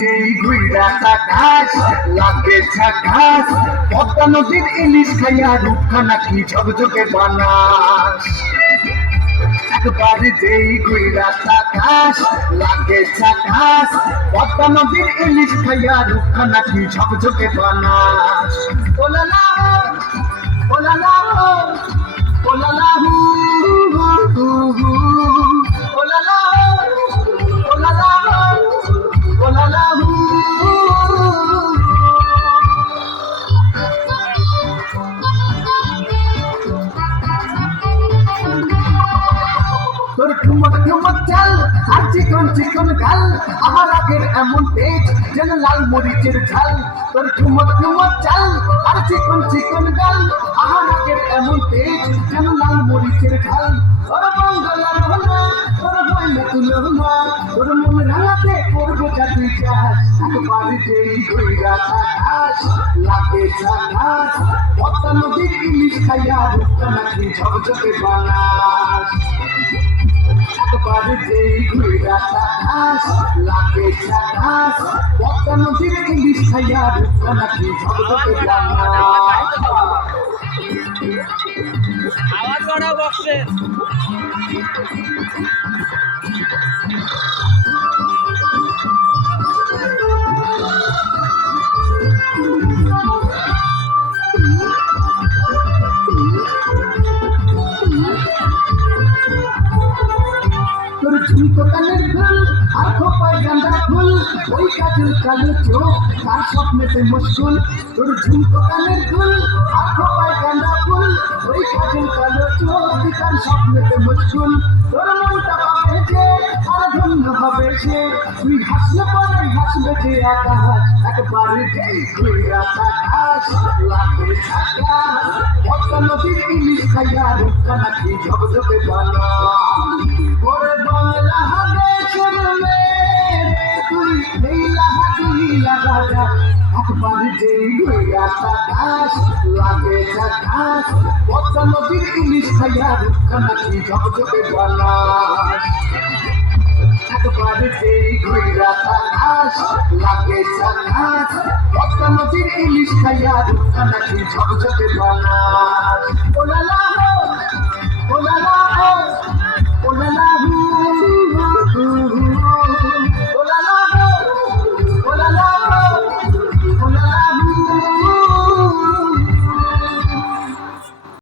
যেই ঘুইরা তাকাস লাগে ঝাকাস, পদ্মা নদীর ইলিশ খাইয়া রূপখানা কি ঝকঝকে বানাস। একবার যেই ঘুইরা তাকাস লাগে ঝাকাস, পদ্মা নদীর ইলিশ খাইয়া রূপখানা কি ঝকঝকে বানাস। ওলালা ওলালা ওলালা হু হু হু, ওলালা ওলালা ওলালা হু। তোর ঠুমক ঠুমক চাল আর চিকন চিকন গাল, আমার আগের এমন তেজ যেন লাল মরিচের ঝাল। তোর ঠুমক ঠুমক চাল আর চিকন চিকন গাল, আমার আগের এমন তেজ যেন লাল মরিচের ঝাল। তোর বঙ্গলার হলা তোর বইলে তুলো না, তোর মন রাঙাতে করবো জাতি চাষ। একবার যেই ঘুইরা তাকাস লাগে ঝাকাস, পদ্মা নদীর ইলিশ খাইয়া রূপখানা কি ঝকঝকে বানাস। একবার যেই ঘুইরা তাকাস লাগে ঝাকাস, পদ্মা নদীর ইলিশ খাইয়া রূপখানা কি ঝকঝকে বানাস। আওয়াজ বাড়াও বক্সের। তোর ঝুমকো কানের ফুল আর খোপায় গাঁদা ফুল, ওই কাজল কালো চোখ তার স্বপ্নেতে মুশকুল। তোর ঝুমকো কানের ফুল আর খোপায় গাঁদা ফুল, ওই কাজল কালো চোখ তার স্বপ্নেতে মুশকুল। তোর মনটা পাবে যে আর ধন্য হবে সে, তুই হাসলে পরে হাসবে যে আকাশ। একবার যেই ঘুইরা তাকাস লাগে ঝাকাস, পদ্মা নদীর ইলিশ খাইয়া রূপখানা কি ঝকঝকে বানাস। ওরে বাংলা দেশের মেয়ে তুই নীলা নীলা রাজা, একবার যেই ঘুইরা তাকাস লাগে ঝাকাস, পদ্মা নদীর ইলিশ খাইয়া রূপখানা কি ঝকঝকে বানাস। একবার যেই ঘুইরা তাকাস লাগে ঝাকাস, পদ্মা নদীর ইলিশ খাইয়া রূপখানা কি ঝকঝকে বানাস। ওলালা ওলালা ওলালা হু।